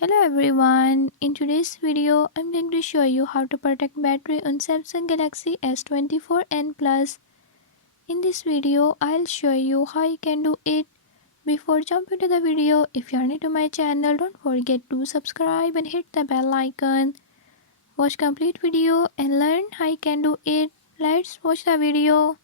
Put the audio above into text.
Hello everyone, in today's video I'm going to show you how to protect battery on Samsung Galaxy S24 and Plus. In this video I'll show you how you can do it. Before jumping to the video, if you are new to my channel, don't forget to subscribe and hit the bell icon. Watch complete video and learn how you can do it. Let's watch the video.